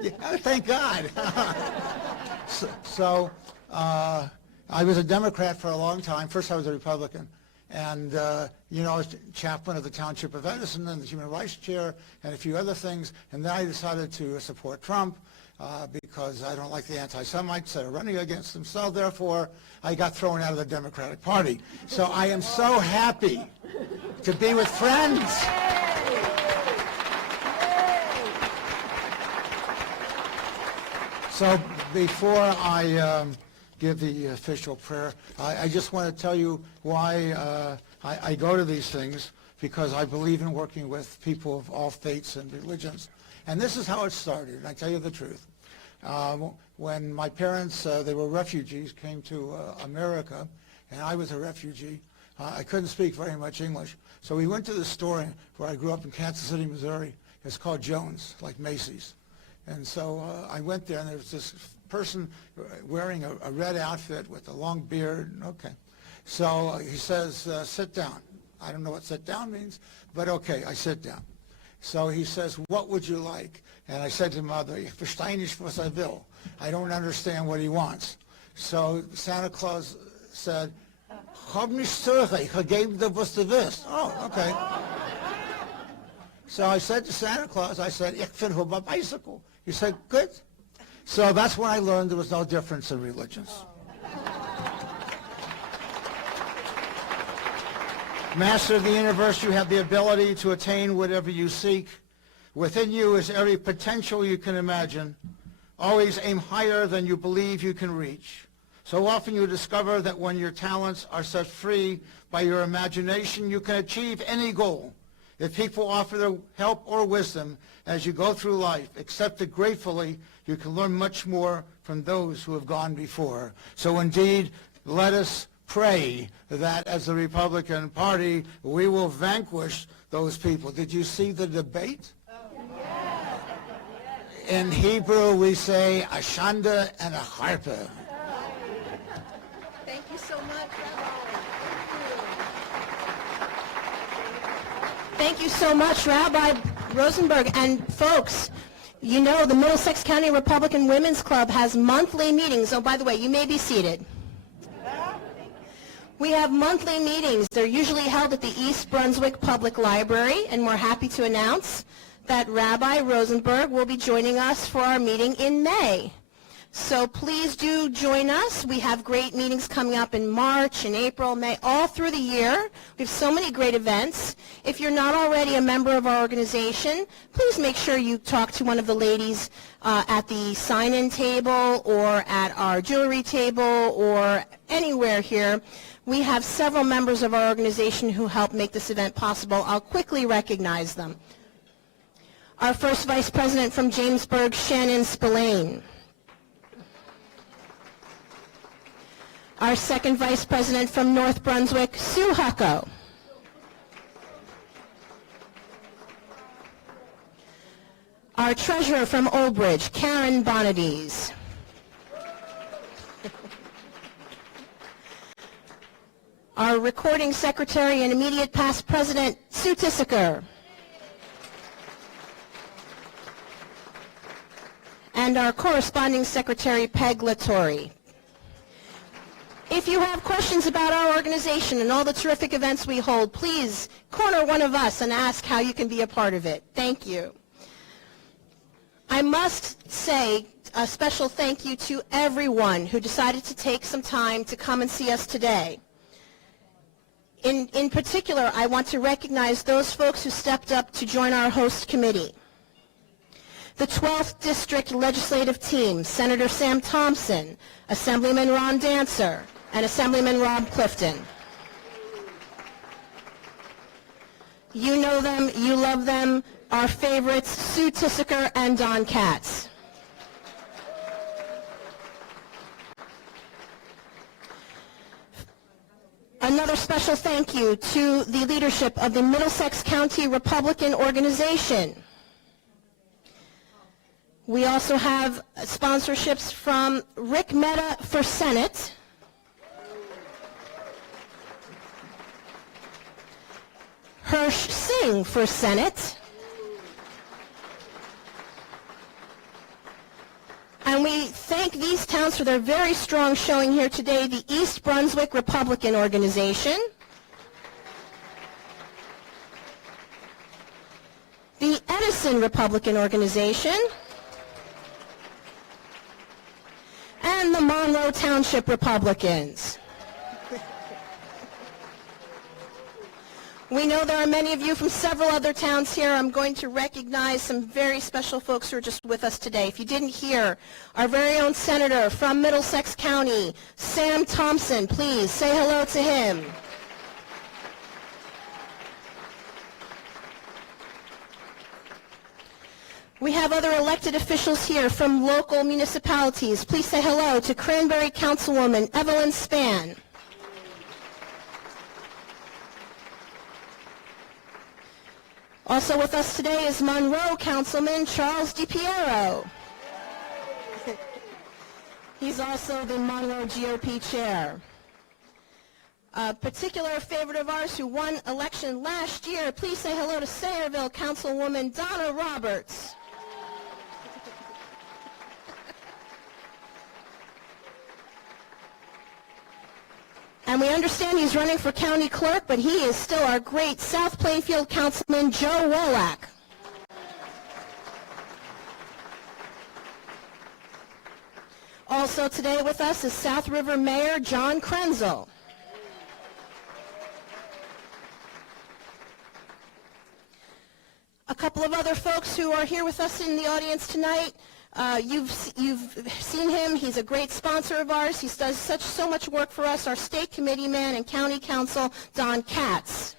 Yeah, thank God. So, I was a Democrat for a long time. First I was a Republican. And, you know, I was chaplain of the Township of Edison and the Human Rights Chair and a few other things. And then I decided to support Trump because I don't like the anti-Semites that are running against him. So therefore, I got thrown out of the Democratic Party. So I am so happy to be with friends. So before I give the official prayer, I just want to tell you why I go to these things, because I believe in working with people of all faiths and religions. And this is how it started, and I tell you the truth. When my parents, they were refugees, came to America, and I was a refugee, I couldn't speak very much English. So we went to the store where I grew up in Kansas City, Missouri. It's called Jones, like Macy's. And so I went there, and there was this person wearing a red outfit with a long beard. Okay. So he says, sit down. I don't know what sit down means, but okay, I sit down. So he says, what would you like? And I said to Mother, ich verstehe nicht, was I will. I don't understand what he wants. So Santa Claus said, hab nicht Zürich, ich gave dir, was du willst. Oh, okay. So I said to Santa Claus, I said, ich finde a bicycle. He said, good. So that's when I learned there was no difference in religions. Master of the universe, you have the ability to attain whatever you seek. Within you is every potential you can imagine. Always aim higher than you believe you can reach. So often you discover that when your talents are set free by your imagination, you can achieve any goal. If people offer their help or wisdom as you go through life, accept it gratefully, you can learn much more from those who have gone before. So indeed, let us pray that as the Republican Party, we will vanquish those people. Did you see the debate? Oh, yes. In Hebrew, we say Ashanda and a harpa. Thank you so much, Rabbi. Thank you so much, Rabbi Rosenberg. And folks, you know the Middlesex County Republican Women's Club has monthly meetings. Oh, by the way, you may be seated. We have monthly meetings. They're usually held at the East Brunswick Public Library, and we're happy to announce that Rabbi Rosenberg will be joining us for our meeting in May. So please do join us. We have great meetings coming up in March, in April, May, all through the year. We have so many great events. If you're not already a member of our organization, please make sure you talk to one of the ladies at the sign-in table or at our jewelry table or anywhere here. We have several members of our organization who help make this event possible. I'll quickly recognize them. Our first Vice President from Jamesburg, Shannon Spillane. Our second Vice President from North Brunswick, Sue Hucko. Our Treasurer from Old Bridge, Karen Bonadies. Our Recording Secretary and immediate past President, Sue Tissaker. And our Corresponding Secretary, Peg Latore. If you have questions about our organization and all the terrific events we hold, please corner one of us and ask how you can be a part of it. Thank you. I must say a special thank you to everyone who decided to take some time to come and see us today. In particular, I want to recognize those folks who stepped up to join our host committee. The 12th District Legislative Team, Senator Sam Thompson, Assemblyman Ron Dancer, and Assemblyman Rob Clifton. You know them, you love them, our favorites, Sue Tissaker and Don Katz. Another special thank you to the leadership of the Middlesex County Republican Organization. We also have sponsorships from Rick Mehta for Senate, Hirsch Singh for Senate, And we thank these towns for their very strong showing here today: the East Brunswick Republican Organization, the Edison Republican Organization, and the Monroe Township Republicans. We know there are many of you from several other towns here. I'm going to recognize some very special folks who are just with us today. If you didn't hear, our very own senator from Middlesex County, Sam Thompson, please say hello to him. We have other elected officials here from local municipalities. Please say hello to Cranberry Councilwoman Evelyn Spann. Also with us today is Monroe Councilman Charles DiPiero. He's also the Monroe GOP chair. A particular favorite of ours who won election last year, please say hello to Sayreville Councilwoman Donna Roberts. And we understand he's running for county clerk, but he is still our great South Plainfield Councilman Joe Wolak. Also today with us is South River Mayor John Krenzel. A couple of other folks who are here with us in the audience tonight. You've seen him. He's a great sponsor of ours. He does so much work for us. Our state committee man and county council, Don Katz.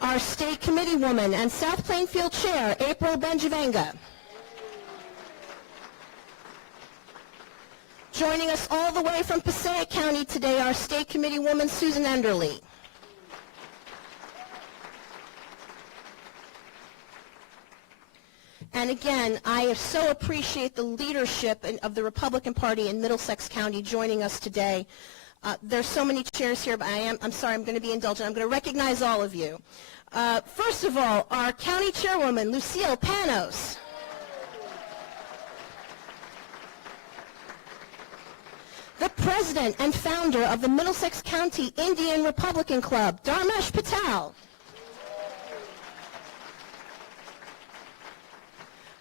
Our state committee woman and South Plainfield chair, April Benjavenga. Joining us all the way from Passaic County today, our state committee woman, Susan Enderle. And again, I so appreciate the leadership of the Republican Party in Middlesex County joining us today. There's so many chairs here, but I'm sorry, I'm going to be indulgent. I'm going to recognize all of you. First of all, our county chairwoman, Lucille Panos. The president and founder of the Middlesex County Indian Republican Club, Dharmesh Patel.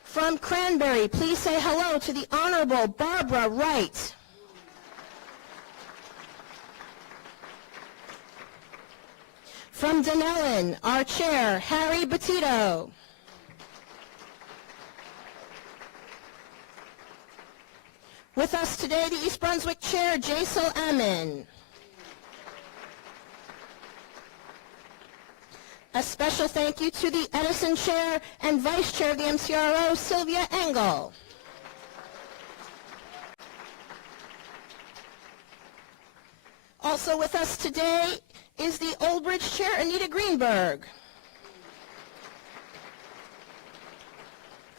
From Cranberry, please say hello to the Honorable Barbara Wright. From Dunellen, our chair, Harry Batito. With us today, the East Brunswick chair, Jaisal Amin. A special thank you to the Edison chair and vice chair of the MCRO, Sylvia Engel. Also with us today is the Old Bridge chair, Anita Greenberg.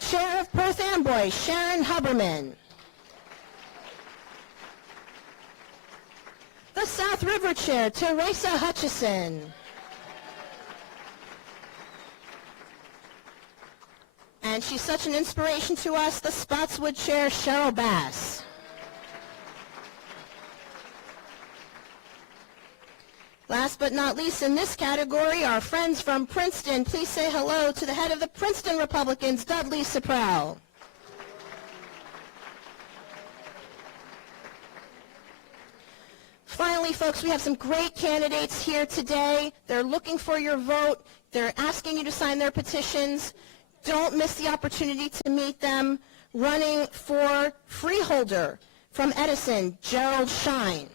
Chair of Perth Amboy, Sharon Huberman. The South River chair, Teresa Hutchison. And she's such an inspiration to us, the Spotswood chair, Cheryl Bass. Last but not least in this category, our friends from Princeton. Please say hello to the head of the Princeton Republicans, Dudley Saprell. Finally, folks, we have some great candidates here today. They're looking for your vote. They're asking you to sign their petitions. Don't miss the opportunity to meet them. Running for freeholder from Edison, Gerald Shine.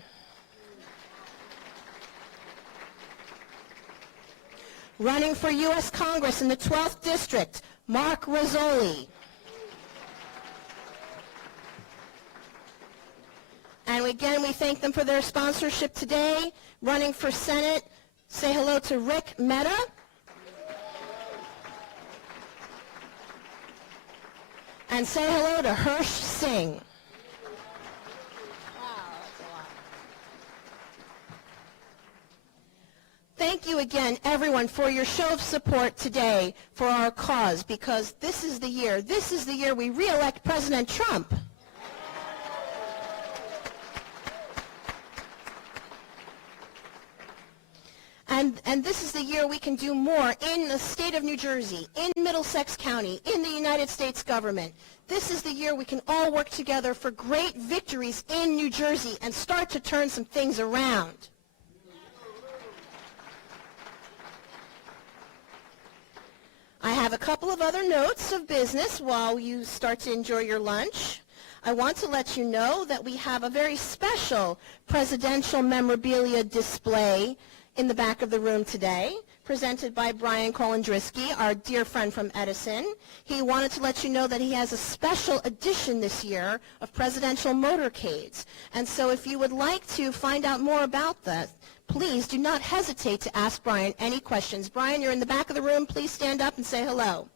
Running for U.S. Congress in the 12th District, Mark Rizzoli. And again, we thank them for their sponsorship today. Running for Senate, say hello to Rick Mehta. And say hello to Hirsch Singh. Wow, that's a lot. Thank you again, everyone, for your show of support today for our cause, because this is the year we re-elect President Trump. And this is the year we can do more in the state of New Jersey, in Middlesex County, in the United States government. This is the year we can all work together for great victories in New Jersey and start to turn some things around. I have a couple of other notes of business while you start to enjoy your lunch. I want to let you know that we have a very special presidential memorabilia display in the back of the room today, presented by Brian Kolendrisky, our dear friend from Edison. He wanted to let you know that he has a special edition this year of presidential motorcades. And so if you would like to find out more about that, please do not hesitate to ask Brian any questions. Brian, you're in the back of the room. Please stand up and say hello.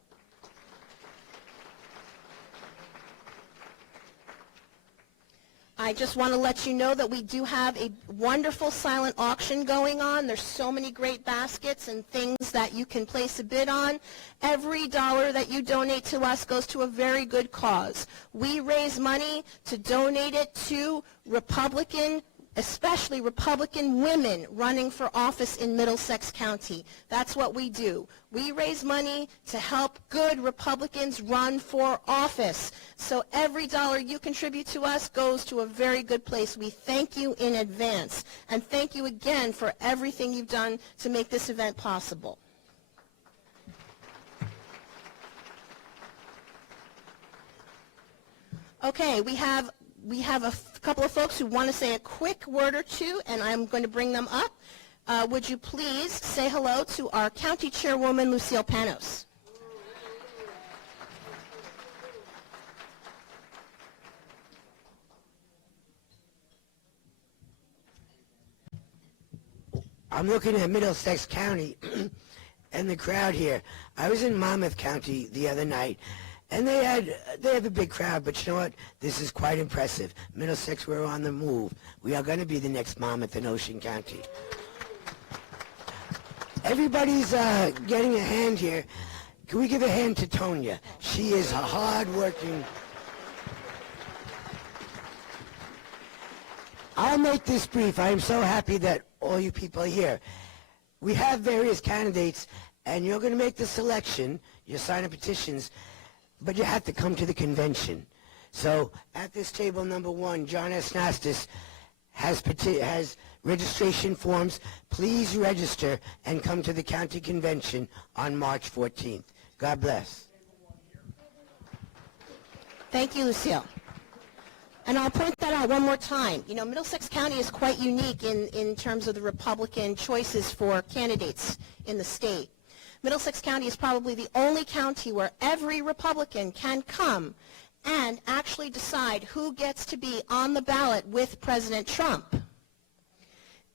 I just want to let you know that we do have a wonderful silent auction going on. There's so many great baskets and things that you can place a bid on. Every dollar that you donate to us goes to a very good cause. We raise money to donate it to especially Republican women running for office in Middlesex County. That's what we do. We raise money to help good Republicans run for office. So every dollar you contribute to us goes to a very good place. We thank you in advance. And thank you again for everything you've done to make this event possible. Okay, we have a couple of folks who want to say a quick word or two, and I'm going to bring them up. Would you please say hello to our County Chairwoman, Lucille Panos. I'm looking at Middlesex County and the crowd here. I was in Monmouth County the other night, and they have a big crowd, but you know what? This is quite impressive. Middlesex, we're on the move. We are going to be the next Monmouth in Ocean County. Everybody's getting a hand here. Can we give a hand to Tonya? She is a hard-working. I'll make this brief. I am so happy that all you people are here. We have various candidates, and you're going to make the selection. You sign petitions. But you have to come to the convention. So at this table number 1, John S. Nastis has registration forms. Please register and come to the county convention on March 14th. God bless. Thank you, Lucille. And I'll point that out one more time. You know, Middlesex County is quite unique in terms of the Republican choices for candidates in the state. Middlesex County is probably the only county where every Republican can come and actually decide who gets to be on the ballot with President Trump.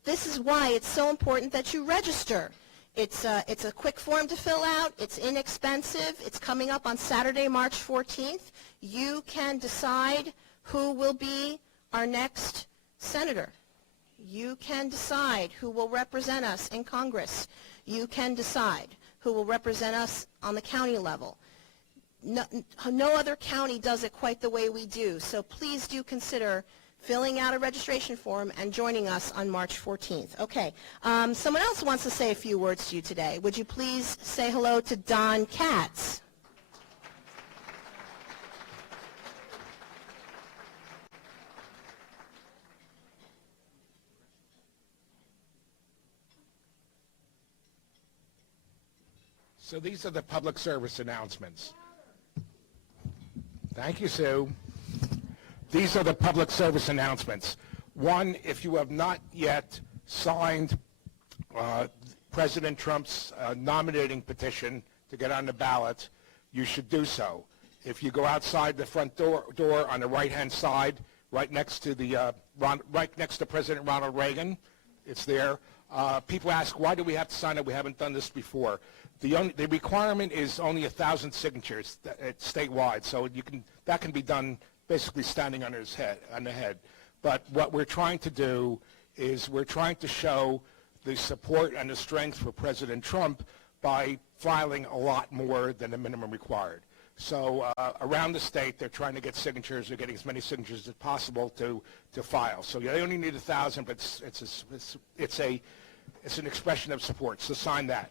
This is why it's so important that you register. It's a quick form to fill out. It's inexpensive. It's coming up on Saturday, March 14th. You can decide who will be our next senator. You can decide who will represent us in Congress. You can decide who will represent us on the county level. No other county does it quite the way we do, so please do consider filling out a registration form and joining us on March 14th. Okay, someone else wants to say a few words to you today. Would you please say hello to Don Katz? So these are the public service announcements. Thank you, Sue. These are the public service announcements. One, if you have not yet signed President Trump's nominating petition to get on the ballot, you should do so. If you go outside the front door on the right-hand side, right next to President Ronald Reagan, it's there. People ask, why do we have to sign it? We haven't done this before. The requirement is only 1,000 signatures statewide, so that can be done basically standing on the head. But what we're trying to do is we're trying to show the support and the strength for President Trump by filing a lot more than the minimum required. So around the state, they're trying to get signatures. They're getting as many signatures as possible to file. So they only need 1,000, but it's an expression of support. So sign that.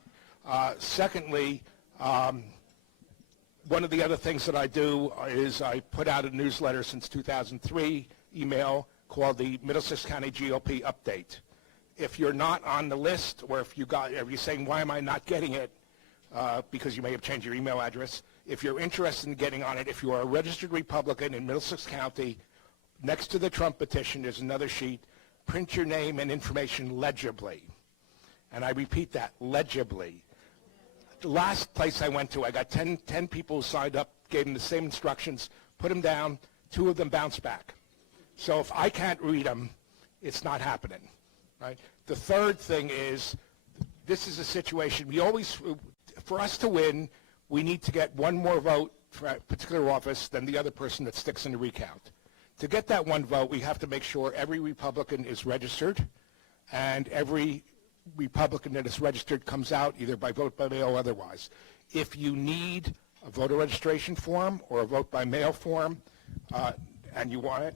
Secondly, one of the other things that I do is I put out a newsletter since 2003, email, called the Middlesex County GOP Update. If you're not on the list, or if you're saying, why am I not getting it, because you may have changed your email address, if you're interested in getting on it, if you are a registered Republican in Middlesex County, next to the Trump petition, there's another sheet. Print your name and information legibly. And I repeat that, legibly. The last place I went to, I got 10 people who signed up, gave them the same instructions, put them down, 2 of them bounced back. So if I can't read them, it's not happening, right? The third thing is, this is a situation, for us to win, we need to get one more vote for a particular office than the other person that sticks in the recount. To get that one vote, we have to make sure every Republican is registered, and every Republican that is registered comes out either by vote by mail or otherwise. If you need a voter registration form or a vote by mail form, and you want it,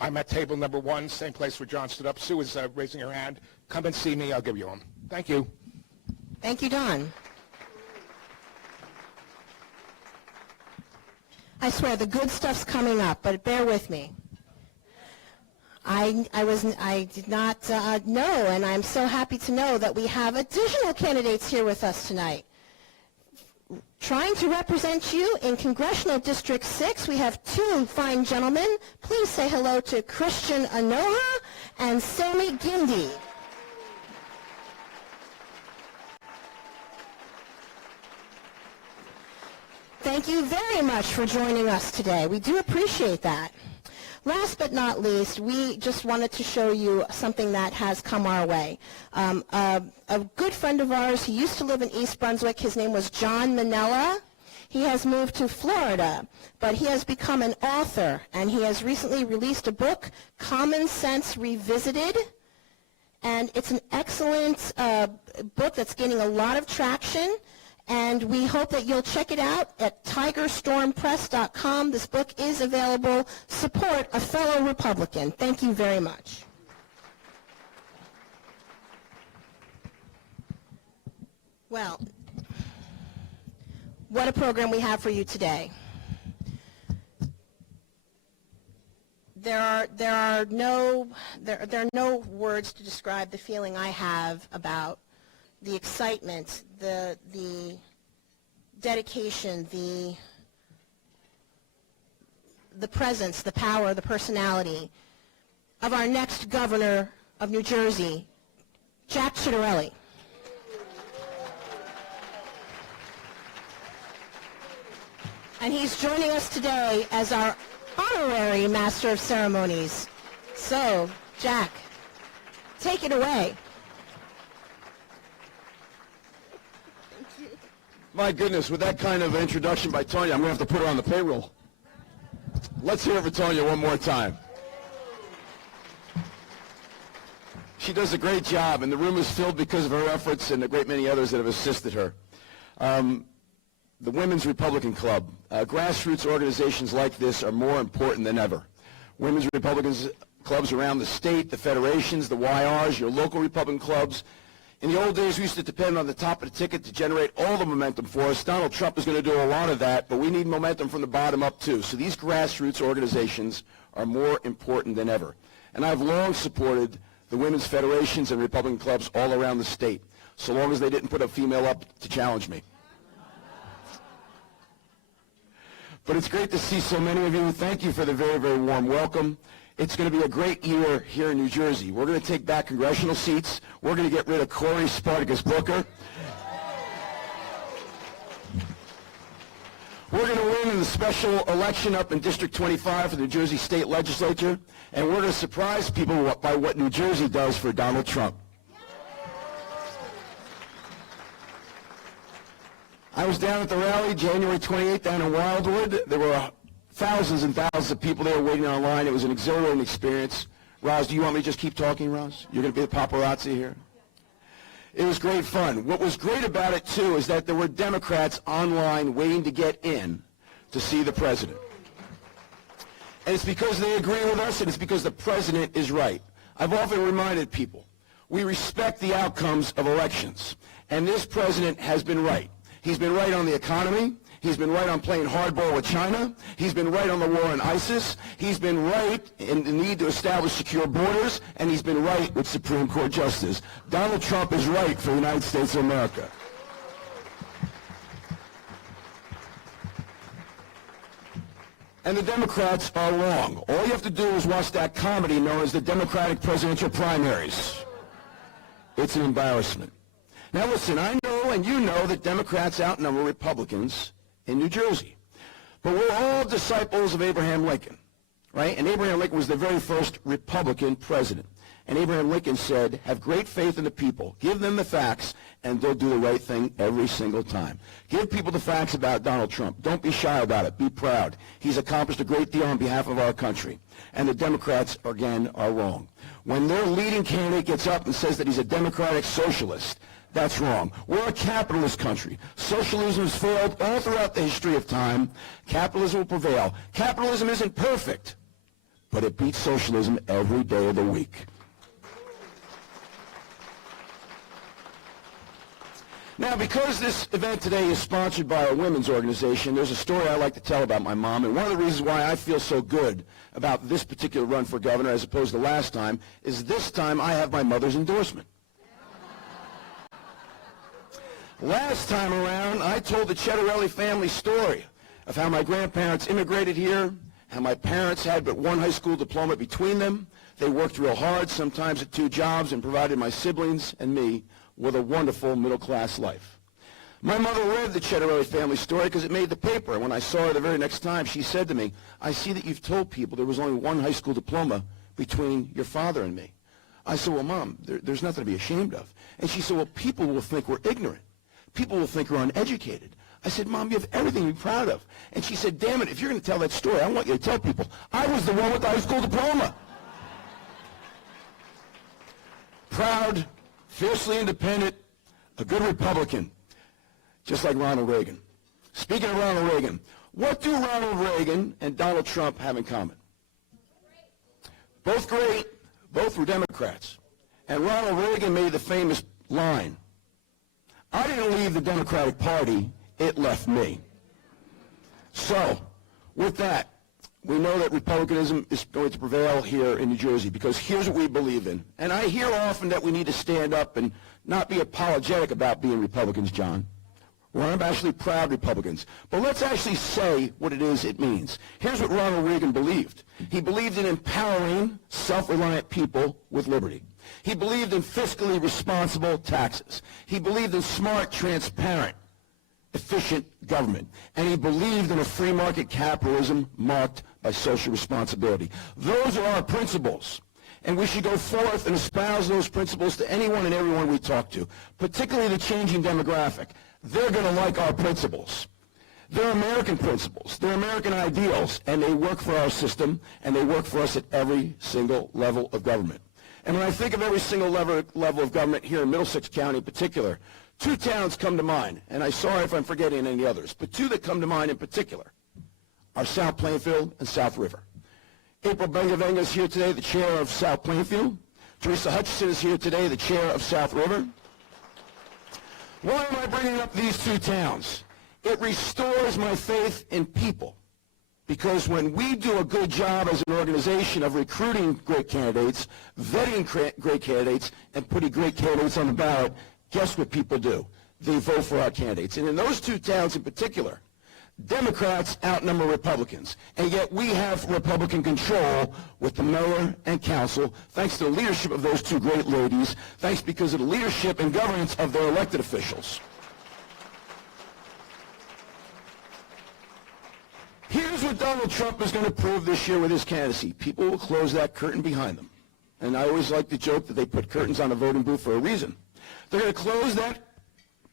I'm at table number 1, same place where John stood up. Sue is raising her hand. Come and see me. I'll give you them. Thank you. Thank you, Don. I swear the good stuff's coming up, but bear with me. I did not know, and I'm so happy to know that we have additional candidates here with us tonight. Trying to represent you in Congressional District 6, we have 2 fine gentlemen. Please say hello to Christian Anoha and Sammy Gindi. Thank you very much for joining us today. We do appreciate that. Last but not least, we just wanted to show you something that has come our way. A good friend of ours, he used to live in East Brunswick. His name was John Manella. He has moved to Florida, but he has become an author, and he has recently released a book, Common Sense Revisited. And it's an excellent book that's gaining a lot of traction. And we hope that you'll check it out at tigerstormpress.com. This book is available. Support a fellow Republican. Thank you very much. Well, what a program we have for you today. There are no words to describe the feeling I have about the excitement, the dedication, the presence, the power, the personality of our next governor of New Jersey, Jack Ciattarelli. And he's joining us today as our honorary Master of Ceremonies. So, Jack, take it away. My goodness, with that kind of introduction by Tonya, I'm going to have to put her on the payroll. Let's hear it for Tonya one more time. She does a great job, and the room is filled because of her efforts and a great many others that have assisted her. The Women's Republican Club. Grassroots organizations like this are more important than ever. Women's Republican clubs around the state, the federations, the YRs, your local Republican clubs. In the old days, we used to depend on the top of the ticket to generate all the momentum for us. Donald Trump is going to do a lot of that, but we need momentum from the bottom up, too. So these grassroots organizations are more important than ever. And I've long supported the women's federations and Republican clubs all around the state, so long as they didn't put a female up to challenge me. But it's great to see so many of you. Thank you for the very, very warm welcome. It's going to be a great year here in New Jersey. We're going to take back congressional seats. We're going to get rid of Cory Spartacus Booker. We're going to win in the special election up in District 25 for the New Jersey State Legislature. And we're going to surprise people by what New Jersey does for Donald Trump. I was down at the rally January 28th down in Wildwood. There were thousands and thousands of people there waiting online. It was an exhilarating experience. Roz, do you want me to just keep talking, Roz? You're going to be the paparazzi here? It was great fun. What was great about it, too, is that there were Democrats online waiting to get in to see the president. And it's because they agree with us, and it's because the president is right. I've often reminded people, we respect the outcomes of elections, and this president has been right. He's been right on the economy. He's been right on playing hardball with China. He's been right on the war on ISIS. He's been right in the need to establish secure borders, and he's been right with Supreme Court justice. Donald Trump is right for the United States of America. And the Democrats are wrong. All you have to do is watch that comedy known as the Democratic presidential primaries. It's an embarrassment. Now listen, I know and you know that Democrats outnumber Republicans in New Jersey. But we're all disciples of Abraham Lincoln, right? And Abraham Lincoln was the very first Republican president. And Abraham Lincoln said, have great faith in the people. Give them the facts, and they'll do the right thing every single time. Give people the facts about Donald Trump. Don't be shy about it. Be proud. He's accomplished a great deal on behalf of our country. And the Democrats, again, are wrong. When their leading candidate gets up and says that he's a democratic socialist, that's wrong. We're a capitalist country. Socialism has failed all throughout the history of time. Capitalism will prevail. Capitalism isn't perfect, but it beats socialism every day of the week. Now, because this event today is sponsored by a women's organization, there's a story I like to tell about my mom, and one of the reasons why I feel so good about this particular run for governor as opposed to last time is this time I have my mother's endorsement. Last time around, I told the Chettarelli family story of how my grandparents immigrated here, how my parents had but one high school diploma between them. They worked real hard, sometimes at 2 jobs, and provided my siblings and me with a wonderful middle-class life. My mother read the Chettarelli family story because it made the paper, and when I saw her the very next time, she said to me, I see that you've told people there was only one high school diploma between your father and me. I said, well, Mom, there's nothing to be ashamed of. And she said, well, people will think we're ignorant. People will think we're uneducated. I said, Mom, you have everything to be proud of. And she said, damn it, if you're going to tell that story, I want you to tell people, I was the one with the high school diploma. Proud, fiercely independent, a good Republican, just like Ronald Reagan. Speaking of Ronald Reagan, what do Ronald Reagan and Donald Trump have in common? Both great, both were Democrats. And Ronald Reagan made the famous line, I didn't leave the Democratic Party, it left me. So, with that, we know that Republicanism is going to prevail here in New Jersey because here's what we believe in. And I hear often that we need to stand up and not be apologetic about being Republicans, John. We're unabashedly proud Republicans. But let's actually say what it is it means. Here's what Ronald Reagan believed. He believed in empowering self-reliant people with liberty. He believed in fiscally responsible taxes. He believed in smart, transparent, efficient government. And he believed in a free market capitalism marked by social responsibility. Those are our principles. And we should go forth and espouse those principles to anyone and everyone we talk to, particularly the changing demographic. They're going to like our principles. They're American principles. They're American ideals. And they work for our system, and they work for us at every single level of government. And when I think of every single level of government here in Middlesex County in particular, 2 towns come to mind, and I'm sorry if I'm forgetting any others, but 2 that come to mind in particular are South Plainfield and South River. April Bengavenga is here today, the chair of South Plainfield. Teresa Hutchison is here today, the chair of South River. Why am I bringing up these 2 towns? It restores my faith in people. Because when we do a good job as an organization of recruiting great candidates, vetting great candidates, and putting great candidates on the ballot, guess what people do? They vote for our candidates. And in those 2 towns in particular, Democrats outnumber Republicans. And yet we have Republican control with the mayor and council, thanks to the leadership of those 2 great ladies, thanks because of the leadership and governance of their elected officials. Here's what Donald Trump is going to prove this year with his candidacy. People will close that curtain behind them. And I always like to joke that they put curtains on a voting booth for a reason. They're going to close that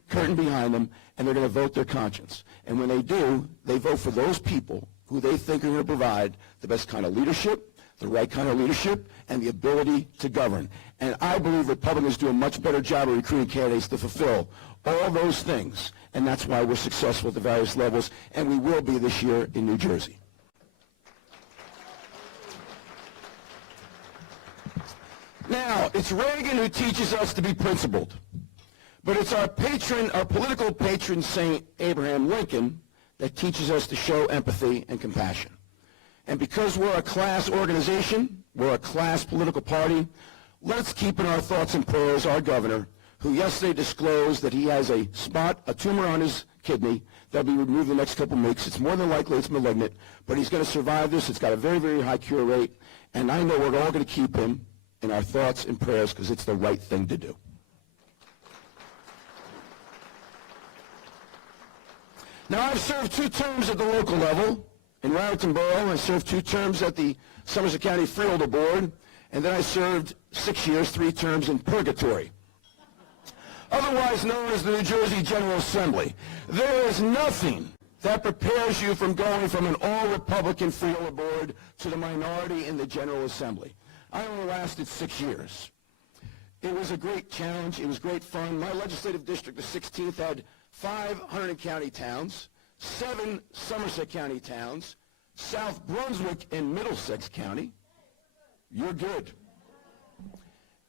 curtain behind them, and they're going to vote their conscience. And when they do, they vote for those people who they think are going to provide the best kind of leadership, the right kind of leadership, and the ability to govern. And I believe Republicans do a much better job of recruiting candidates to fulfill all those things, and that's why we're successful at the various levels, and we will be this year in New Jersey. Now, it's Reagan who teaches us to be principled, but it's our patron, our political patron, St. Abraham Lincoln, that teaches us to show empathy and compassion. And because we're a class organization, we're a class political party, let's keep in our thoughts and prayers our governor, who yesterday disclosed that he has a tumor on his kidney that'll be removed in the next couple of weeks. It's more than likely it's malignant, but he's going to survive this. It's got a very, very high cure rate, and I know we're all going to keep him in our thoughts and prayers because it's the right thing to do. Now, I've served 2 terms at the local level in Raritan Borough. I served 2 terms at the Somerset County Freeholder Board, and then I served 6 years, 3 terms in Purgatory, otherwise known as the New Jersey General Assembly. There is nothing that prepares you from going from an all-Republican Freeholder Board to the minority in the General Assembly. I only lasted 6 years. It was a great challenge. It was great fun. My legislative district, the 16th, had 5 Hunterdon County towns, 7 Somerset County towns, South Brunswick and Middlesex County. You're good.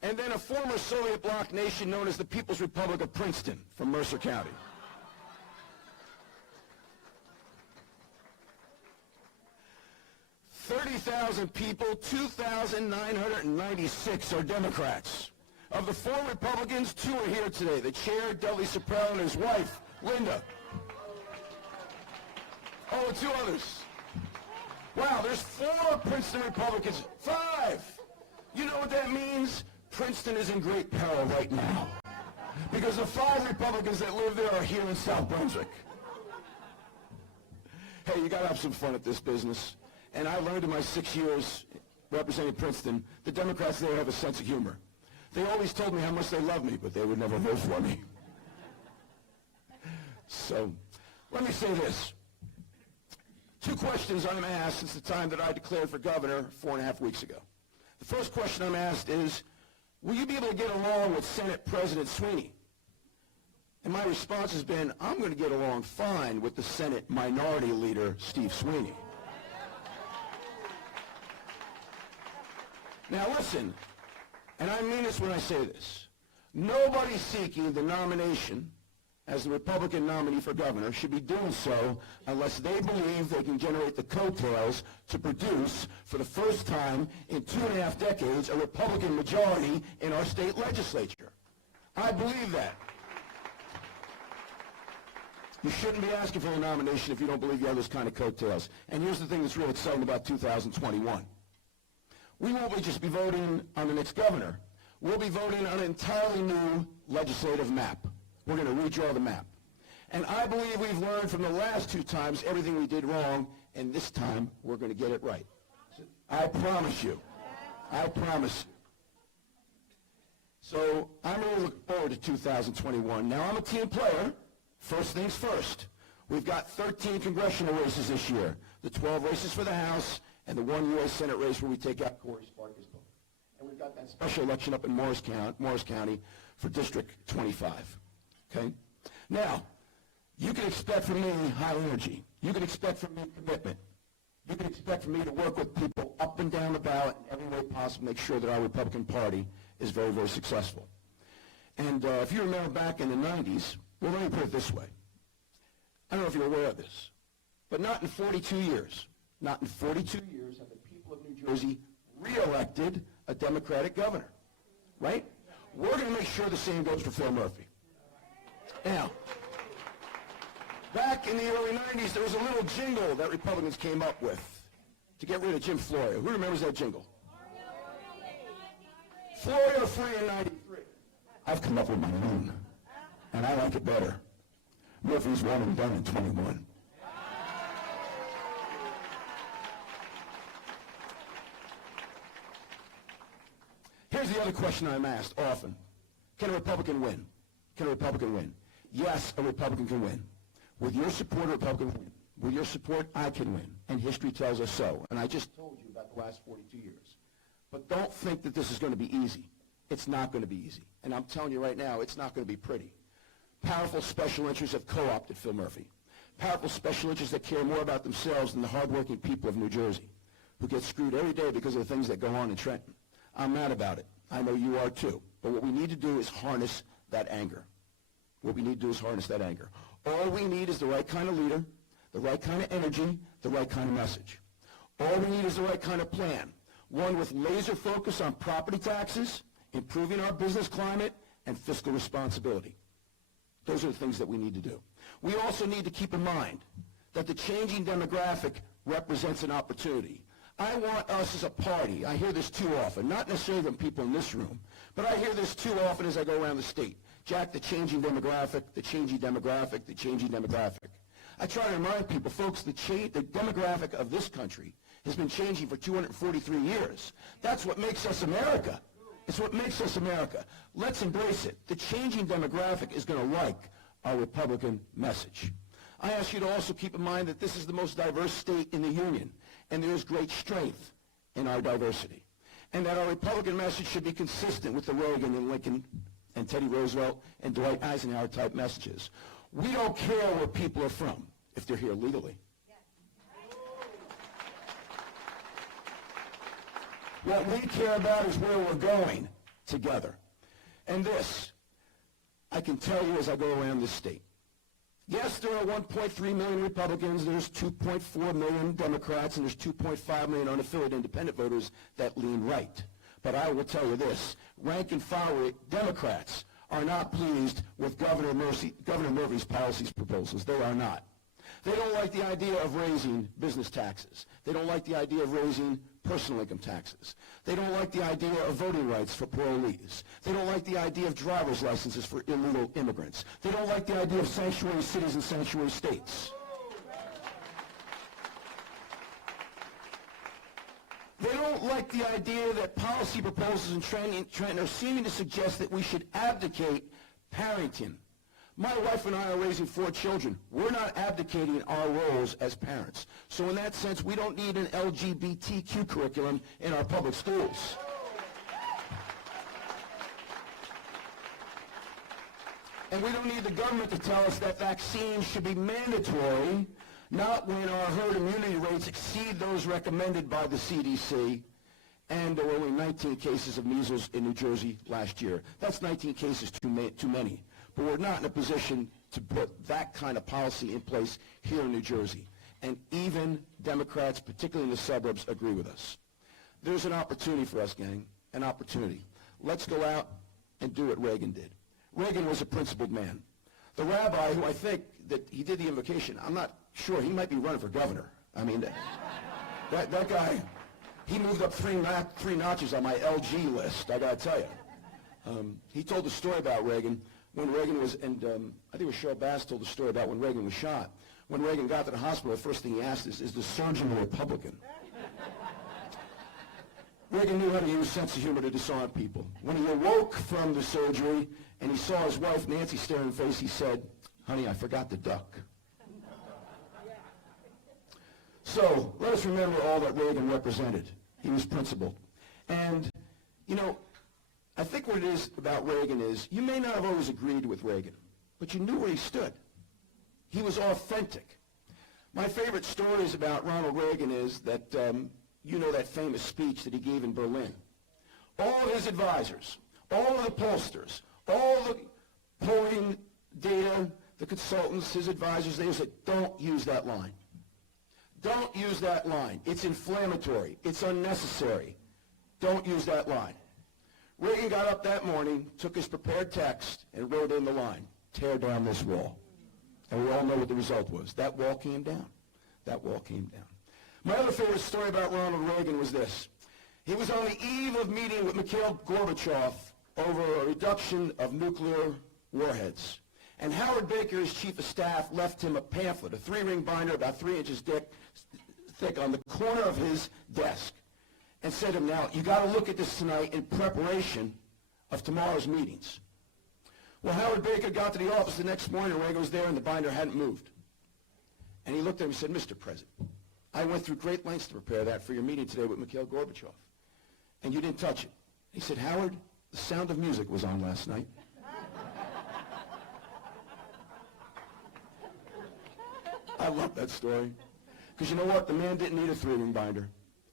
And then a former Soviet bloc nation known as the People's Republic of Princeton from Mercer County. $30,000 people, 2,996 are Democrats. Of the 4 Republicans, 2 are here today. The chair, Dudley Saprell, and his wife, Linda. Oh, and 2 others. Wow, there's 4 Princeton Republicans. 5! You know what that means? Princeton is in great peril right now, because the 5 Republicans that live there are here in South Brunswick. Hey, you got to have some fun at this business. And I learned in my 6 years representing Princeton, the Democrats there have a sense of humor. They always told me how much they love me, but they would never vote for me. So, let me say this. 2 questions I'm asked since the time that I declared for governor 4.5 weeks ago. The first question I'm asked is, will you be able to get along with Senate President Sweeney? And my response has been, I'm going to get along fine with the Senate Minority Leader, Steve Sweeney. Now listen, and I mean this when I say this, nobody seeking the nomination as the Republican nominee for governor should be doing so unless they believe they can generate the coattails to produce, for the first time in 2.5 decades, a Republican majority in our state legislature. I believe that. You shouldn't be asking for a nomination if you don't believe you have those kind of coattails. And here's the thing that's really exciting about 2021. We won't just be voting on the next governor. We'll be voting on an entirely new legislative map. We're going to redraw the map. And I believe we've learned from the last 2 times everything we did wrong, and this time we're going to get it right. I promise you. I promise you. So I'm really looking forward to 2021. Now, I'm a team player. First things first. We've got 13 congressional races this year. The 12 races for the House, and the 1 U.S. Senate race where we take out Corey Sparkus. And we've got that special election up in Morris County for District 25. Okay? Now, you can expect from me high energy. You can expect from me commitment. You can expect from me to work with people up and down the ballot in every way possible, make sure that our Republican Party is very, very successful. And if you remember back in the 90s, well, let me put it this way. I don't know if you're aware of this, but not in 42 years have the people of New Jersey re-elected a Democratic governor, right? We're going to make sure the same goes for Phil Murphy. Now, back in the early 90s, there was a little jingle that Republicans came up with to get rid of Jim Florio. Who remembers that jingle? Florio free in 93. I've come up with my own, and I like it better. Murphy's one and done in 21. Here's the other question I'm asked often. Can a Republican win? Can a Republican win? Yes, a Republican can win. With your support, a Republican can win. With your support, I can win. And history tells us so. And I just told you about the last 42 years. But don't think that this is going to be easy. It's not going to be easy. And I'm telling you right now, it's not going to be pretty. Powerful special interests have co-opted Phil Murphy. Powerful special interests that care more about themselves than the hardworking people of New Jersey, who get screwed every day because of the things that go on in Trenton. I'm mad about it. I know you are too. But what we need to do is harness that anger. What we need to do is harness that anger. All we need is the right kind of leader, the right kind of energy, the right kind of message. All we need is the right kind of plan. One with laser focus on property taxes, improving our business climate, and fiscal responsibility. Those are the things that we need to do. We also need to keep in mind that the changing demographic represents an opportunity. I want us as a party, I hear this too often, not necessarily from people in this room, but I hear this too often as I go around the state. Jack, the changing demographic, the changing demographic, the changing demographic. I try to remind people, folks, the demographic of this country has been changing for 243 years. That's what makes us America. It's what makes us America. Let's embrace it. The changing demographic is going to like our Republican message. I ask you to also keep in mind that this is the most diverse state in the Union, and there is great strength in our diversity, and that our Republican message should be consistent with the Reagan and Lincoln and Teddy Roosevelt and Dwight Eisenhower type messages. We don't care where people are from if they're here legally. What we care about is where we're going together. And this, I can tell you as I go around this state. Yes, there are 1.3 million Republicans, there's 2.4 million Democrats, and there's 2.5 million unaffiliated independent voters that lean right. But I will tell you this, rank and file Democrats are not pleased with Governor Murphy's policies proposals. They are not. They don't like the idea of raising business taxes. They don't like the idea of raising personal income taxes. They don't like the idea of voting rights for parolees. They don't like the idea of driver's licenses for illegal immigrants. They don't like the idea of sanctuary cities and sanctuary states. They don't like the idea that policy proposals in Trenton are seeming to suggest that we should abdicate parenting. My wife and I are raising 4 children. We're not abdicating our roles as parents. So in that sense, we don't need an LGBTQ curriculum in our public schools. And we don't need the government to tell us that vaccines should be mandatory, not when our herd immunity rates exceed those recommended by the CDC, and there were only 19 cases of measles in New Jersey last year. That's 19 cases too many. But we're not in a position to put that kind of policy in place here in New Jersey. And even Democrats, particularly in the suburbs, agree with us. There's an opportunity for us, gang, an opportunity. Let's go out and do what Reagan did. Reagan was a principled man. The rabbi, who I think that he did the invocation, I'm not sure, he might be running for governor. I mean, that guy, he moved up three notches on my LG list, I gotta tell you. He told the story about Reagan. When Reagan was, and I think it was Cheryl Bass told the story about when Reagan was shot. When Reagan got to the hospital, the first thing he asked is the surgeon a Republican? Reagan knew how to use sense of humor to disarm people. When he awoke from the surgery and he saw his wife Nancy staring in the face, he said, "Honey, I forgot the duck." So let us remember all that Reagan represented. He was principled. And, you know, I think what it is about Reagan is, you may not have always agreed with Reagan, but you knew where he stood. He was authentic. My favorite stories about Ronald Reagan is that, you know that famous speech that he gave in Berlin. All of his advisors, all of the pollsters, all the polling data, the consultants, his advisors, they said, don't use that line. Don't use that line. It's inflammatory. It's unnecessary. Don't use that line. Reagan got up that morning, took his prepared text, and wrote in the line, "Tear down this wall." And we all know what the result was. That wall came down. That wall came down. My other favorite story about Ronald Reagan was this. He was on the eve of meeting with Mikhail Gorbachev over a reduction of nuclear warheads. And Howard Baker, his chief of staff, left him a pamphlet, a 3-ring binder about 3 inches thick on the corner of his desk, and said to him, "Now, you got to look at this tonight in preparation of tomorrow's meetings." Well, Howard Baker got to the office the next morning, and Reagan was there, and the binder hadn't moved. And he looked at him and said, "Mr. President, I went through great lengths to prepare that for your meeting today with Mikhail Gorbachev. And you didn't touch it. He said, Howard, the Sound of Music was on last night. I love that story. Because you know what? The man didn't need a three-ring binder.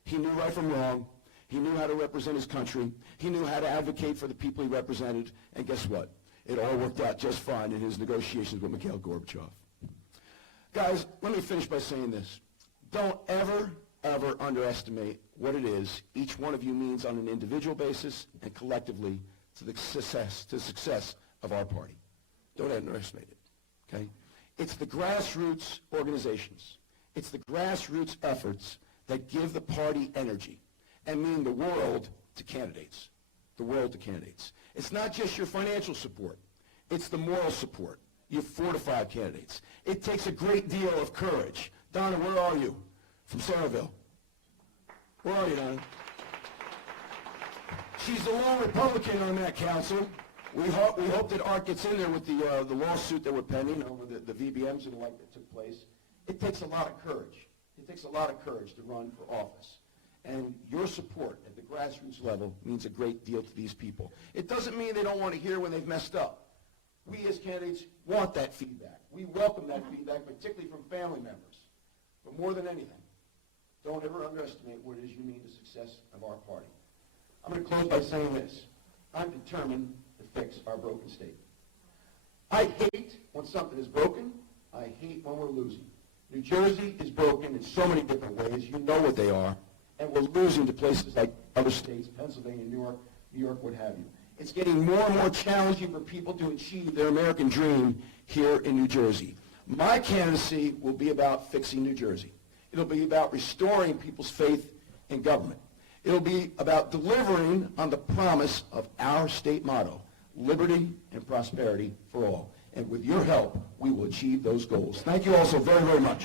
He knew right from wrong. He knew how to represent his country. He knew how to advocate for the people he represented. And guess what? It all worked out just fine in his negotiations with Mikhail Gorbachev. Guys, let me finish by saying this. Don't ever, ever underestimate what it is each one of you means on an individual basis and collectively to the success of our party. Don't underestimate it, okay? It's the grassroots organizations. It's the grassroots efforts that give the party energy and mean the world to candidates. The world to candidates. It's not just your financial support. It's the moral support. You fortify candidates. It takes a great deal of courage. Donna, where are you? From Saraville. Where are you, Donna? She's the lone Republican on that council. We hope that Art gets in there with the lawsuit that we're pending over the VBMs and the like that took place. It takes a lot of courage. It takes a lot of courage to run for office. And your support at the grassroots level means a great deal to these people. It doesn't mean they don't want to hear when they've messed up. We as candidates want that feedback. We welcome that feedback, particularly from family members. But more than anything, don't ever underestimate what it is you mean to success of our party. I'm going to close by saying this. I'm determined to fix our broken state. I hate when something is broken. I hate when we're losing. New Jersey is broken in so many different ways. You know what they are. And we're losing to places like other states, Pennsylvania, New York, what have you. It's getting more and more challenging for people to achieve their American dream here in New Jersey. My candidacy will be about fixing New Jersey. It'll be about restoring people's faith in government. It'll be about delivering on the promise of our state motto, liberty and prosperity for all. And with your help, we will achieve those goals. Thank you all so very, very much.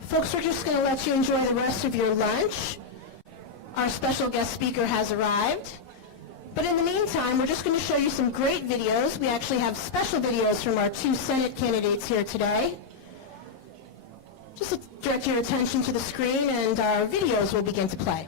Folks, we're just going to let you enjoy the rest of your lunch. Our special guest speaker has arrived. But in the meantime, we're just going to show you some great videos. We actually have special videos from our two Senate candidates here today. Just direct your attention to the screen and our videos will begin to play.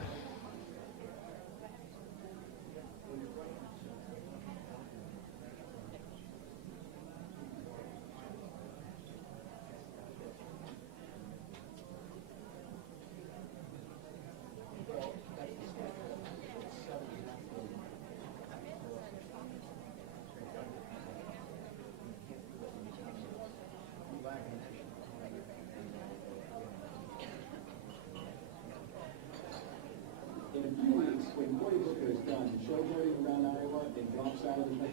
In a few weeks, when Cory Booker is done showboating around Iowa and drops out of the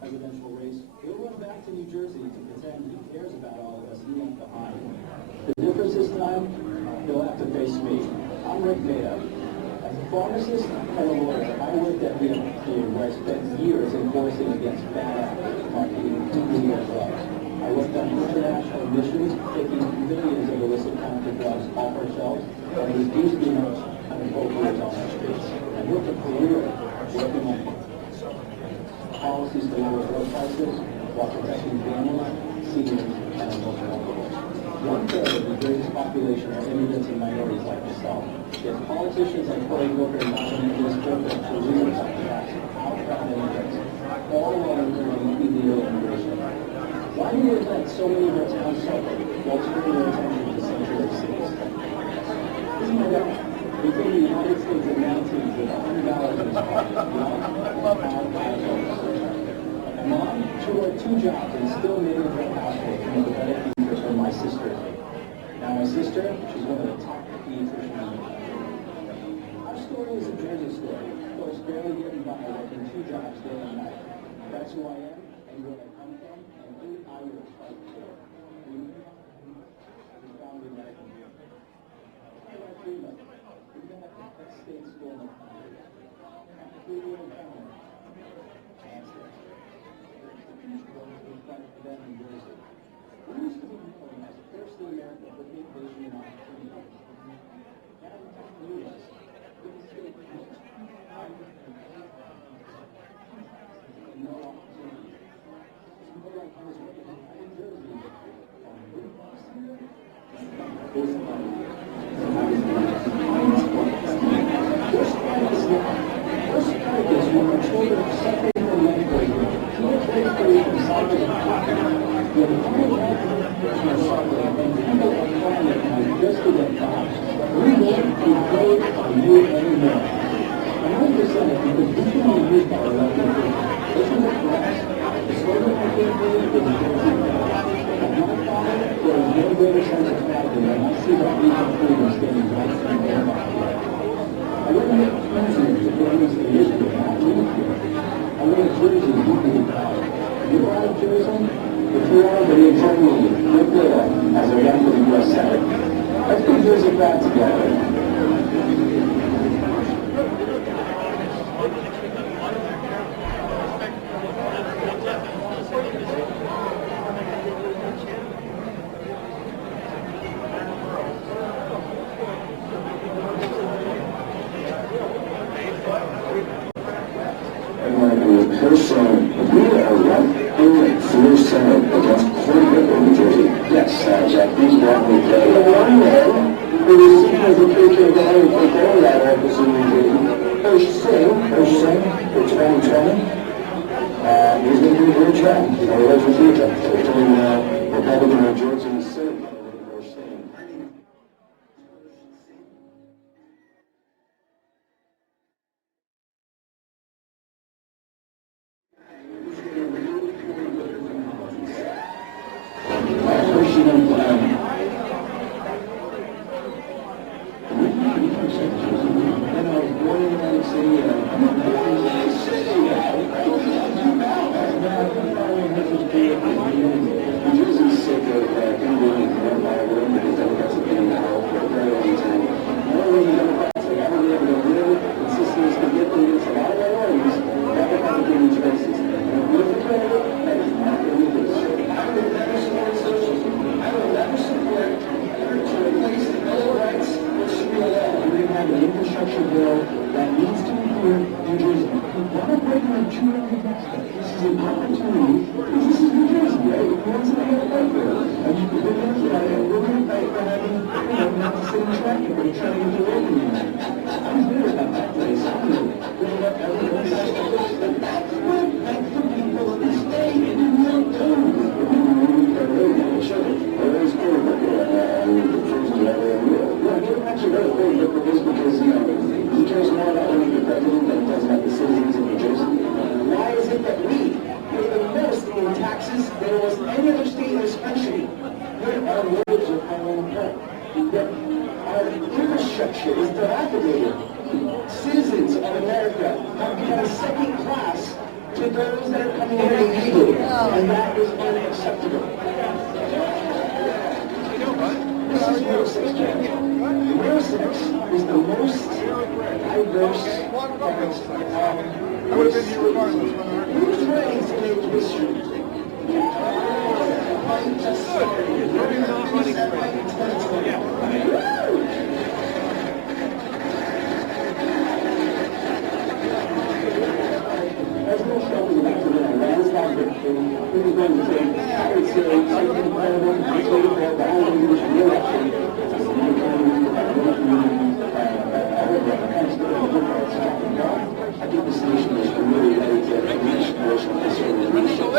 presidential race, he'll run back to New Jersey to pretend he cares about all of us he left behind. The difference this time, he'll have to face me. I'm Rick Madoff. As a pharmacist and a lawyer, I worked at the FDA where I spent years enforcing against bad actors marketing illegal drugs. I worked on international missions, taking millions of illicit counterfeit drugs off our shelves, and reducing opioids on our streets. I worked a career working on policies to lower drug prices, while protecting families, seniors, and vulnerable. One-third of the Jersey's population are immigrants and minorities like yourself. Yet politicians like Cory Booker and Dr. Nicholas Griffin for years have passed how proud immigrants, all while encouraging illegal immigration. Why do you let so many of our towns suffer while turning their attention to sanctuary cities? This is my God. We think the United States at 19 with $100 in his pocket, Mom, she worked 2 jobs and still made it her household to make a better future for my sister and me. Now my sister, she's one of the top pediatricians in the country. Our story is a Jersey story. Folks barely getting by working 2 jobs day and night. That's who I am and where I come from and who I will fight for. We found American dream. I like freedom. We got the best state school in the country. After 3 years in family, answer. We used to be known as the first in America for innovation and opportunity. Now the top leaders, with the state and no opportunity. People like us working in Jersey on Blue Cross here, this money. First strike is now. First strike is when our children are suffering from medical treatment. Just to get by. We won't be paid on you anymore. 100% because this will be used by our elected officials. This is a class. The slogan I can't believe is at my father, there is no greater sense of pride than when I see that legal freedom standing right in front of my head. I wouldn't make it easier to bring this to Israel, not live here. I want Jersey deeply proud. You're out of Jersey? If you are, then you join me, Rick Little, as a rep for the U.S. Senate. Let's do Jersey proud together. We are right in the Senate against Cory Booker in New Jersey. Yes, Jack, please walk me through. The one man who was seen as the future guy who took over that office in New Jersey, Hersh Singh, for 2020. He's going to be a good job. Or was a good job. So we're doing Republican majority in the Senate. Hersh Singh. going to take, I would say, something incredible, completely fair, the whole leadership re-election. I think this nation is really ready to reach national history and reach New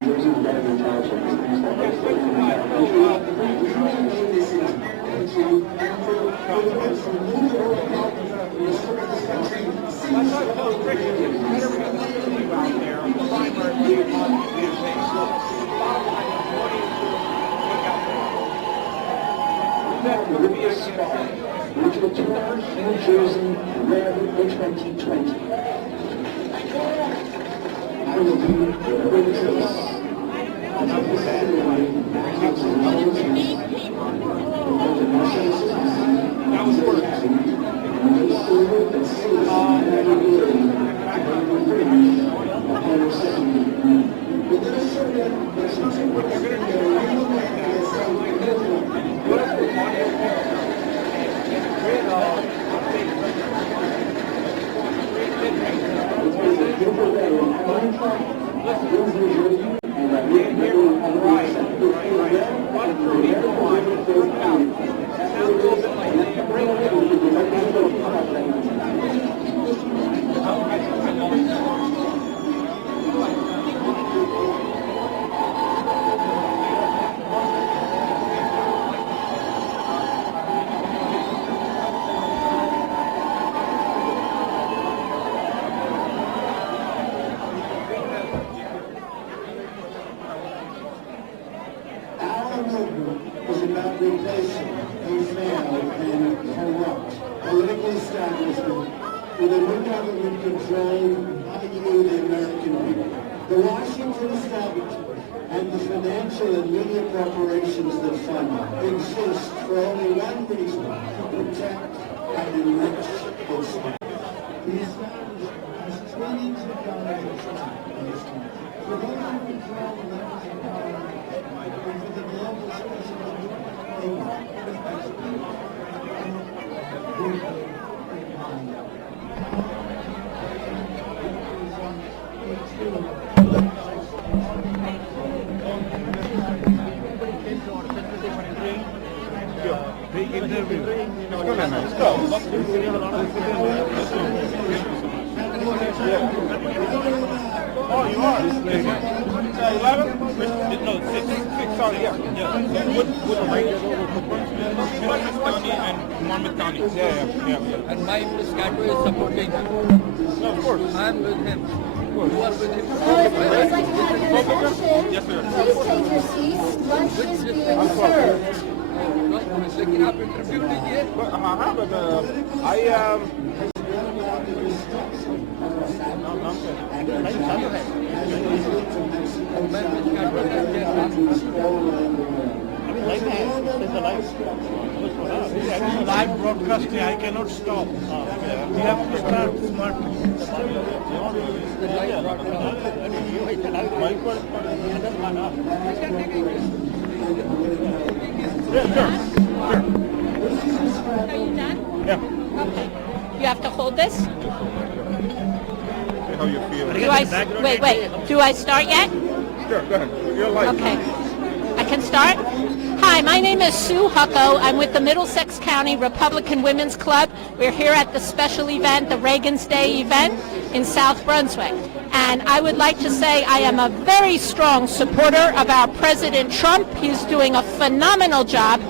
Jersey, Redmond Township, these things that are from our country. This is country, and for the ones who move or help restore this country, which will turn New Jersey red in 2020. I will do whatever it takes until this Saturday was about replacing a failed and corrupt political establishment with a new government controlled by you, the American people. The Washington establishment and the financial and media corporations that fund it exist for only one reason: to protect and enrich its own. The establishment has trillions of dollars of trust in this country. For those who control the levels of power and for the global citizens Oh, you are? 11? No, 6, sorry, yeah. Monmouth County and Monmouth County. Yeah. And my Scarborough is supporting him. No, of course. I'm with him. You are with him. I'd like to have your attention. Yes, sir. Please take your seats. Lunch is being served. They cannot be contributing yet. But live broadcasting, I cannot stop. We have to start smartly. Are you done? Yeah. Okay. You have to hold this? How you feel? Wait. Do I start yet? Sure, go ahead. You're live. Okay. I can start? Hi, my name is Sue Hucko. I'm with the Middlesex County Republican Women's Club. We're here at the special event, the Reagan's Day event in South Brunswick. And I would like to say I am a very strong supporter of our President Trump. He's doing a phenomenal job.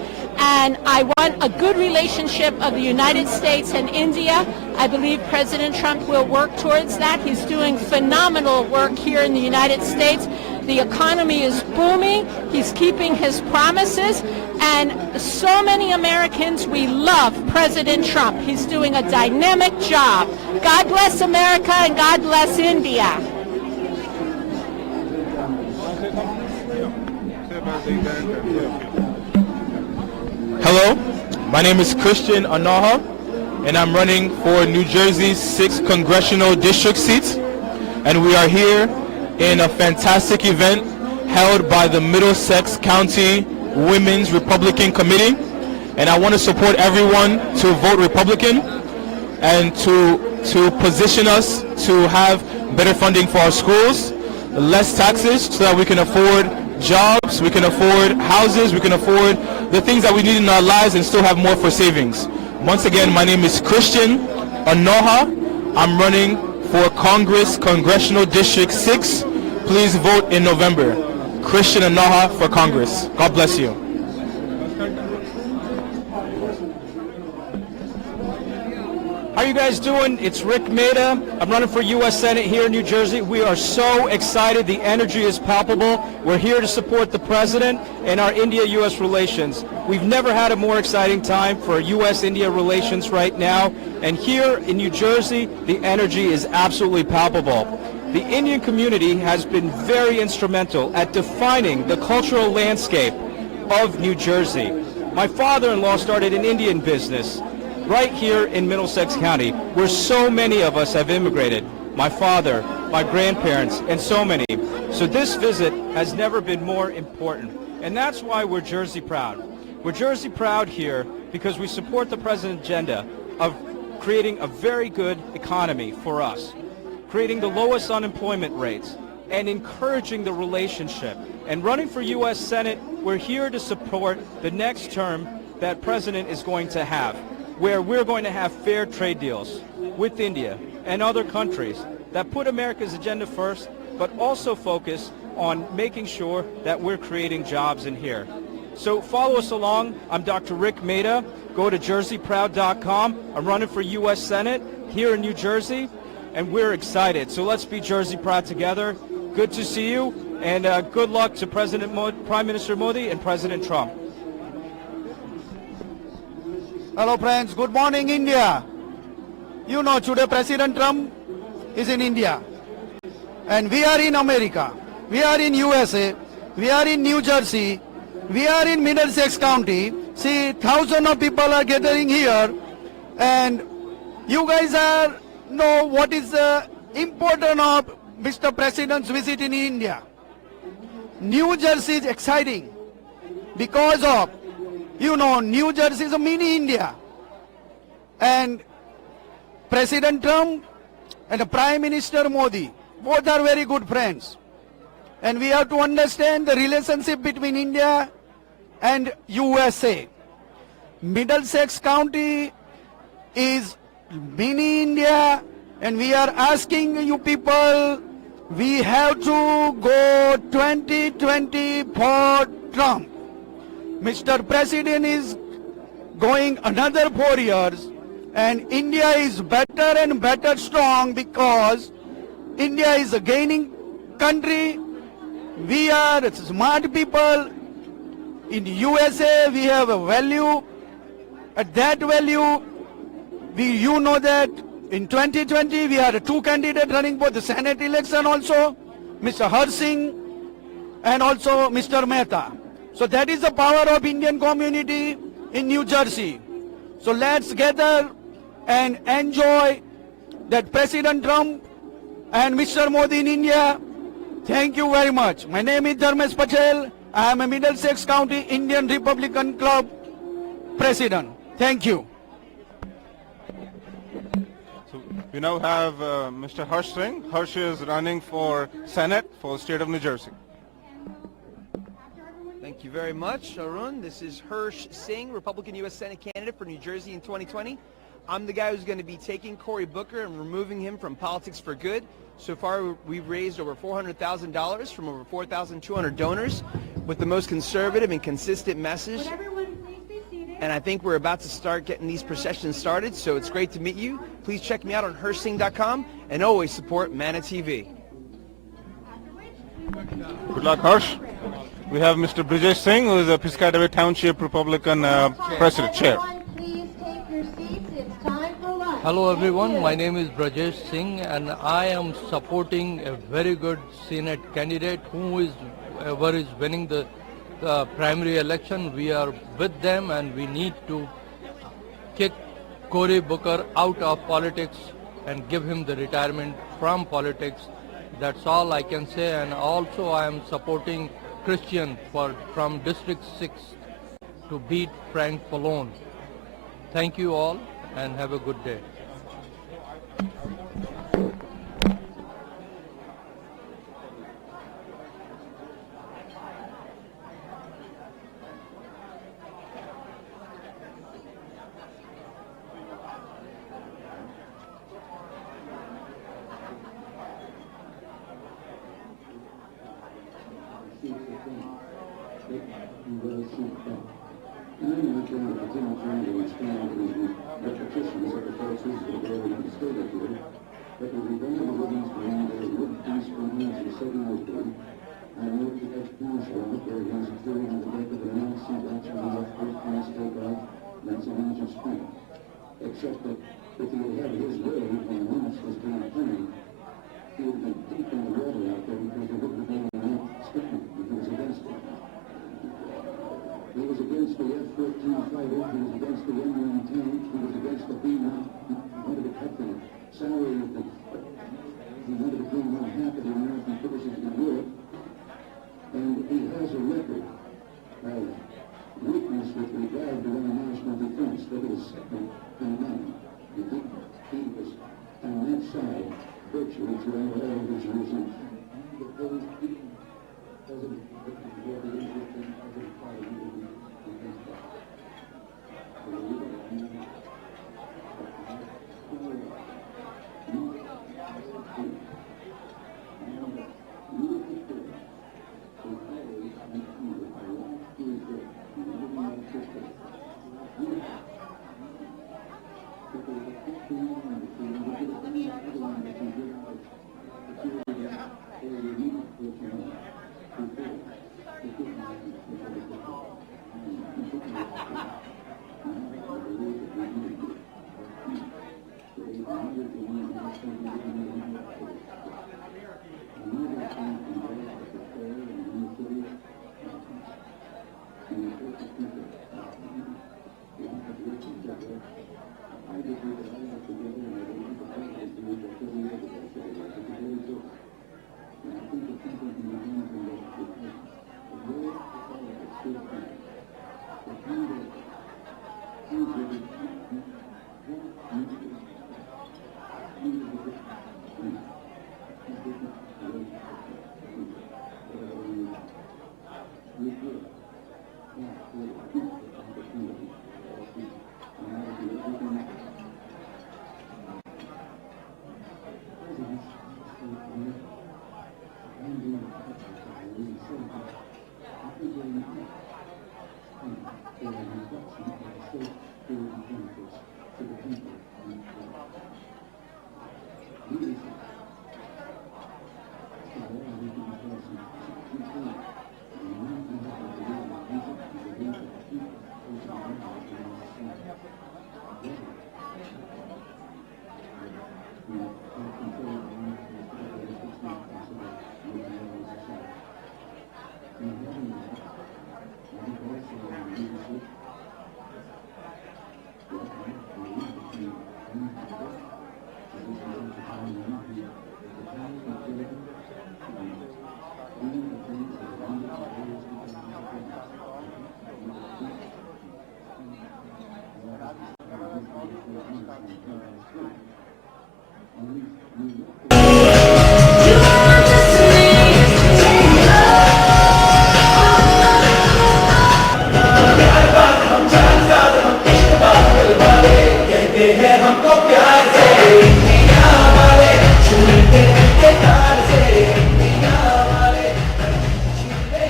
And I want a good relationship of the United States and India. I believe President Trump will work towards that. He's doing phenomenal work here in the United States. The economy is booming. He's keeping his promises. And so many Americans, we love President Trump. He's doing a dynamic job. God bless America and God bless India. Hello, my name is Christian Anaha, and I'm running for New Jersey's 6th congressional district seat. And we are here in a fantastic event held by the Middlesex County Women's Republican Committee. And I want to support everyone to vote Republican and to position us to have better funding for our schools, less taxes so that we can afford jobs, we can afford houses, we can afford the things that we need in our lives and still have more for savings. Once again, my name is Christian Anoha. I'm running for Congress, Congressional District 6. Please vote in November. Christian Anoha for Congress. God bless you. How you guys doing? It's Rick Mehta. I'm running for U.S. Senate here in New Jersey. We are so excited. The energy is palpable. We're here to support the president and our India-U.S. relations. We've never had a more exciting time for U.S.-India relations right now. And here in New Jersey, the energy is absolutely palpable. The Indian community has been very instrumental at defining the cultural landscape of New Jersey. My father-in-law started an Indian business right here in Middlesex County, where so many of us have immigrated. My father, my grandparents, and so many. So this visit has never been more important. And that's why we're Jersey proud. We're Jersey proud here because we support the president's agenda of creating a very good economy for us, creating the lowest unemployment rates, and encouraging the relationship. And running for U.S. Senate, we're here to support the next term that president is going to have, where we're going to have fair trade deals with India and other countries that put America's agenda first, but also focus on making sure that we're creating jobs in here. So follow us along. I'm Dr. Rick Mehta. Go to jerseyproud.com. I'm running for U.S. Senate here in New Jersey, and we're excited. So let's be Jersey proud together. Good to see you, and good luck to Prime Minister Modi and President Trump. Hello friends, good morning India. You know today President Trump is in India and we are in America, we are in USA, we are in New Jersey, we are in Middlesex County. See, thousands of people are gathering here and you guys know what is the importance of Mr. President's visit in India. New Jersey is exciting because of, you know, New Jersey is a mini India. And President Trump and Prime Minister Modi, both are very good friends. And we have to understand the relationship between India and USA. Middlesex County is mini India, and we are asking you people, we have to go 2020 for Trump. Mr. President is going another 4 years, and India is better and better strong because India is a gaining country. We are smart people. In USA, we have a value. At that value, you know that in 2020, we are two candidates running for the Senate election also, Mr. Harsh Singh and also Mr. Mehta. So that is the power of Indian community in New Jersey. So let's gather and enjoy that President Trump and Mr. Modi in India. Thank you very much. My name is Dharmesh Patel. I am a Middlesex County Indian Republican Club President. Thank you. So we now have Mr. Harsh Singh. Harsh is running for Senate for the state of New Jersey. Thank you very much, Arun. This is Harsh Singh, Republican U.S. Senate candidate for New Jersey in 2020. I'm the guy who's going to be taking Cory Booker and removing him from politics for good. So far, we've raised over $400,000 from over 4,200 donors with the most conservative and consistent message. And I think we're about to start getting these processions started, so it's great to meet you. Please check me out on HarshSingh.com and always support Mana TV. Good luck, Harsh. We have Mr. Brijesh Singh, who is a Piscataway Township Republican President Chair. Hello everyone, my name is Brijesh Singh and I am supporting a very good Senate candidate whoever is winning the primary election. We are with them and we need to kick Cory Booker out of politics and give him the retirement from politics. That's all I can say, and also I am supporting Christian from District 6 to beat Frank Pallone. Thank you all and have a good day. I'm not trying to expand the repetitions of the folks who have already understood it here, but with regard to the these parameters, what these parameters are setting out there, I know that that's Bourgeois, where he has a theory on the back of an LC, that's on the left, first class takeoff, that's an engine spring. Except that if he had had his way when Lawrence was being planned, he would have been deep in the water out there because there wouldn't have been enough spring if he was against it. He was against the F-14 fighter, he was against the M1 tank, he was against the B-1, he wanted to cut the salary of the, he wanted to bring one half of the American forces in Europe, and he has a record of weakness with regard to our national defense that is second to none. He was on that side virtually throughout all of his reasons.